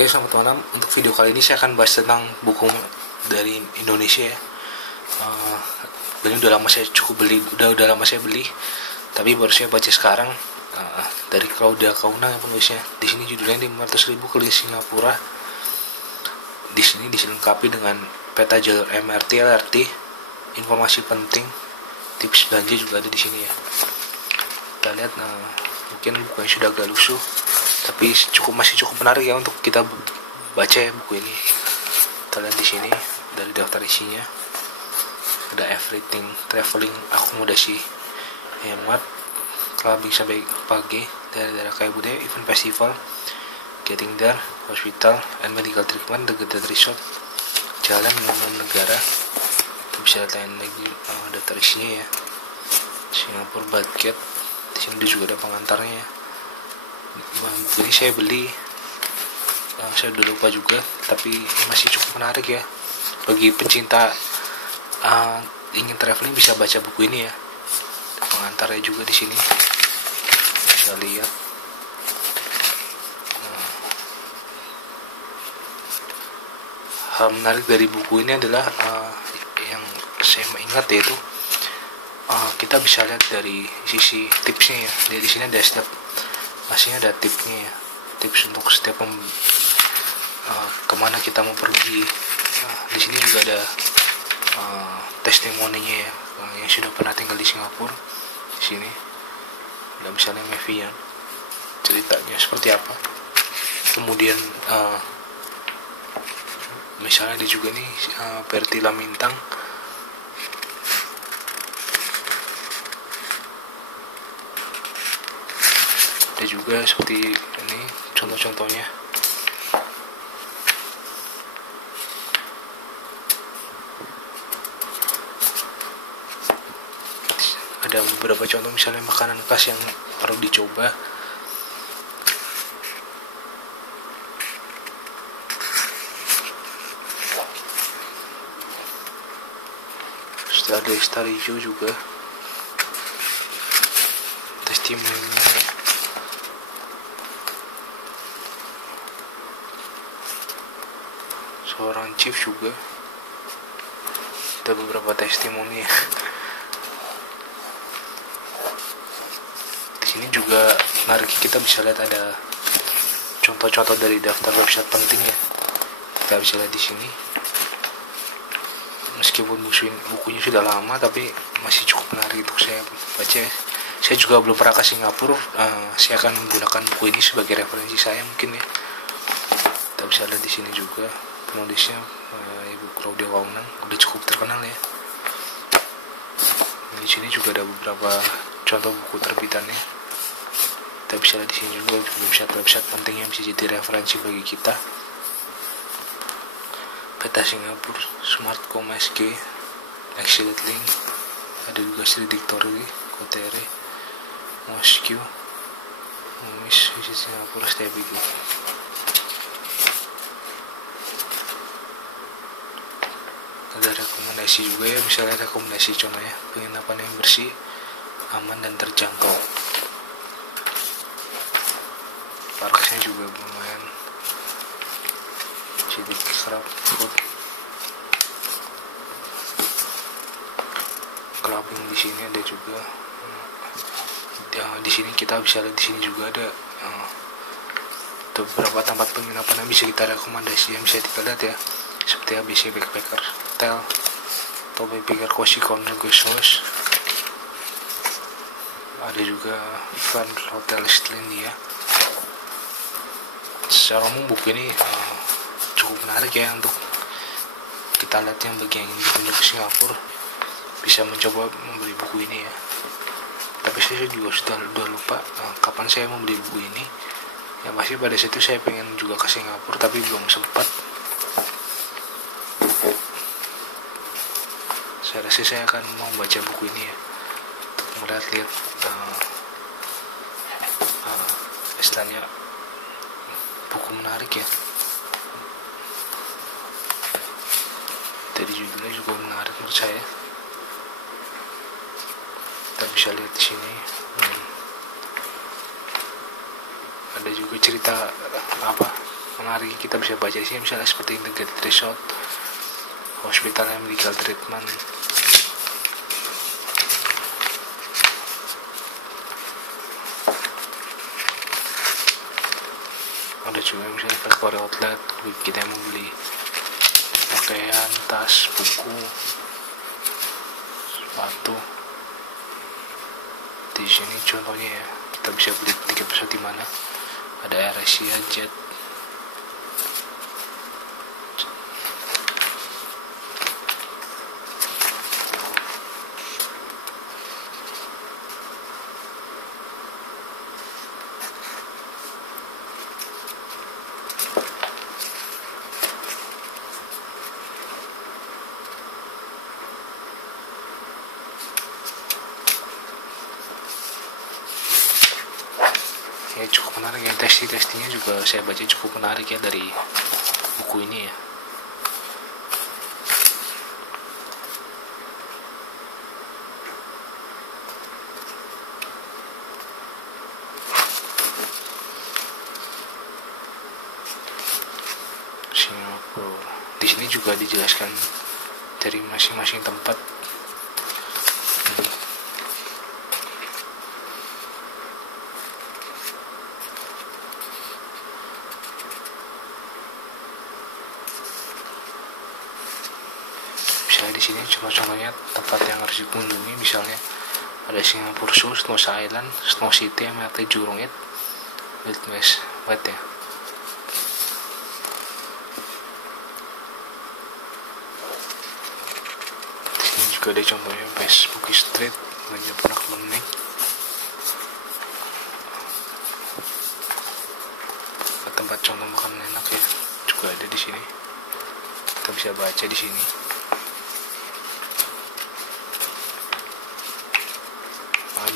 Oke, selamat malam. Untuk video kali ini saya akan bahas tentang buku dari Indonesia ya. Ini udah lama saya udah lama saya beli, tapi baru saya baca sekarang. Dari Claudia Kauna yang penulisnya. Di sini judulnya 500.000 keliling Singapura. Di sini dilengkapi dengan peta jalur MRT, LRT, informasi penting, tips belanja juga ada di sini ya. Kita lihat, mungkin bukunya sudah agak lusuh, tapi masih cukup menarik ya untuk kita baca ya buku ini. Kita lihat di sini dari daftar isinya ada everything, traveling, akomodasi, hemat, clubbing sampai pagi, daerah kayak budaya, event festival, getting there, hospital, and medical treatment, the resort, jalan menuju negara. Kita bisa lihat lagi daftar isinya ya. Singapura budget, di sini juga ada pengantarnya ya. Buku ini saya beli, saya udah lupa juga, tapi masih cukup menarik ya bagi pencinta ingin traveling. Bisa baca buku ini ya. Pengantarnya juga di sini bisa lihat. Hal menarik dari buku ini adalah yang saya ingat yaitu kita bisa lihat dari sisi tipsnya ya. Di sini ada masih ada tipsnya ya, tips untuk setiap kemana kita mau pergi. Di sini juga ada testimoninya ya, yang sudah pernah tinggal di Singapura. Di sini ada misalnya Mevi yang ceritanya seperti apa. Kemudian misalnya ada juga nih Berti Lamintang. Ada juga seperti ini contoh-contohnya. Ada beberapa contoh misalnya makanan khas yang perlu dicoba. Setelah dari Star Hijau juga testimoni seorang chief juga. Ada beberapa testimoni. Di sini juga menarik, kita bisa lihat ada contoh-contoh dari daftar website penting ya. Kita bisa lihat di sini. Meskipun bukunya sudah lama, tapi masih cukup menarik untuk saya baca. Saya juga belum pernah ke Singapura. Saya akan menggunakan buku ini sebagai referensi saya mungkin ya. Kita bisa lihat di sini juga penulisnya Ibu Claudia Kauna, udah cukup terkenal ya. Di sini juga ada beberapa contoh buku terbitannya. Kita bisa lihat di sini juga website penting yang bisa jadi referensi bagi kita. Peta Singapura, Smartcom SG, Exit Link, ada juga Sri Dictory, Kotere, Mosque, Miss Visit Singapura, Stay Big. Ada rekomendasi juga ya, misalnya rekomendasi contohnya penginapan yang bersih, aman dan terjangkau. Parkasnya juga lumayan, jadi kerap food, clubbing di sini ada juga. Di sini kita bisa lihat, di sini juga ada beberapa tempat penginapan yang bisa kita rekomendasi, yang bisa kita lihat ya, seperti ABC Backpacker Hotel atau Backpacker Cozy Corner Guest House. Ada juga Fun Hotel Islandia. Secara umum buku ini cukup menarik ya untuk kita lihat, yang bagi yang ingin berkunjung ke Singapura bisa mencoba membeli buku ini ya. Tapi saya juga sudah lupa kapan saya membeli buku ini. Ya pasti pada saat itu saya pengen juga ke Singapura tapi belum sempat. Saya rasa saya akan mau baca buku ini ya, untuk melihat istilahnya buku menarik ya. Dari judulnya juga menarik menurut saya. Kita bisa lihat di sini. Ada juga cerita menarik kita bisa baca di sini, misalnya seperti integrated resort, hospital and medical treatment. Ada juga misalnya factory outlet, kita yang mau beli pakaian, tas, buku, sepatu. Di sini contohnya ya, kita bisa beli tiket pesawat di mana. Ada AirAsia, Jet. Ya cukup menarik ya, testingnya juga saya baca cukup menarik ya dari buku ini ya. Singapura di sini juga dijelaskan dari masing-masing tempat. Misalnya di sini cuma contohnya tempat yang harus dikunjungi, misalnya ada Singapore Zoo, Snow Island, Snow City, MRT Jurong, Wilderness Wet ya. Di sini juga ada contohnya West Bugis Street, banyak Perak Menik. Tempat contoh makanan enak ya juga ada di sini. Kita bisa baca di sini.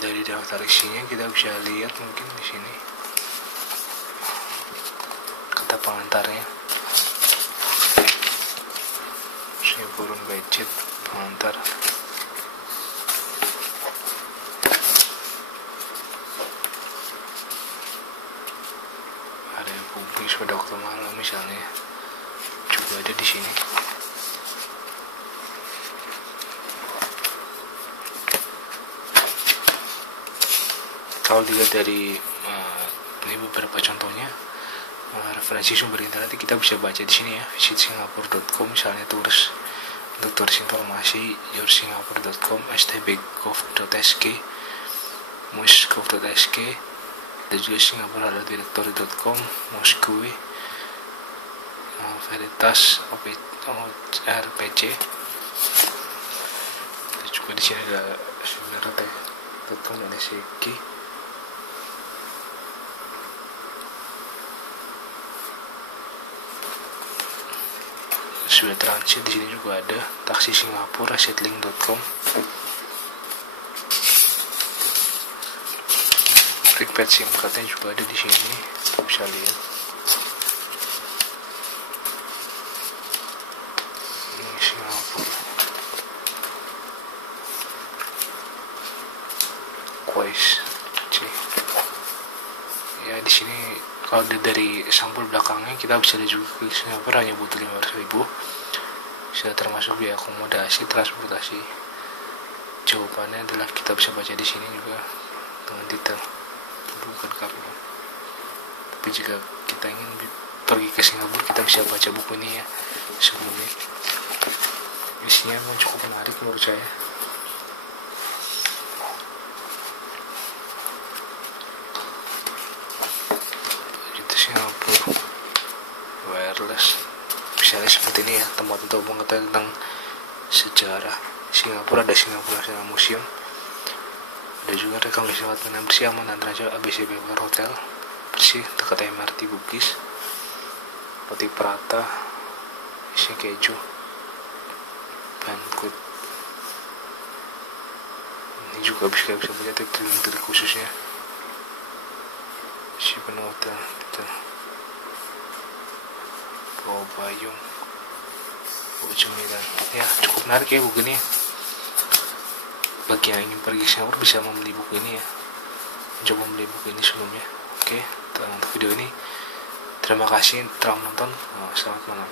Dari daftar isinya kita bisa lihat mungkin di sini kata pengantarnya. Saya burung gadget pengantar. Ada buku pada waktu malam misalnya juga ada di sini. Kalau dilihat dari ini beberapa contohnya, referensi sumber internet kita bisa baca di sini ya. Visit singapore.com misalnya turis untuk turis informasi, yoursingapore.com, stb.gov.sg, mus.gov.sg, dan juga singapore.directory.com, mosque, veritas, rpc. Juga di sini ada sebenarnya.com dan SG. Sudah transit di sini juga ada taksi Singapura, setlink.com, prepaid SIM cardnya juga ada di sini, bisa lihat. Ini Singapura, Kuwait, ya di sini. Kalau dari sampul belakangnya kita bisa lihat juga ke Singapura hanya butuh 500.000, sudah termasuk biaya akomodasi, transportasi. Jawabannya adalah kita bisa baca di sini juga dengan detail, bukan karena. Tapi jika kita ingin pergi ke Singapura, kita bisa baca buku ini ya sebelumnya. Isinya memang cukup menarik menurut saya. Singapura wireless, misalnya seperti ini ya, tempat untuk mengetahui tentang sejarah Singapura. Ada Singapura National Museum, ada juga rekomendasi makanan bersih, aman dan terancam, ABC Beber Hotel bersih dekat MRT Bugis, roti prata isi keju, banquet. Ini juga bisa baca trik khususnya si penotel gitu. Bawa payung, bawa cemilan ya, cukup menarik ya buku ini. Bagi yang ingin pergi Singapura bisa membeli buku ini ya, coba membeli buku ini sebelumnya. Oke, untuk video ini Terima kasih telah menonton. Selamat malam.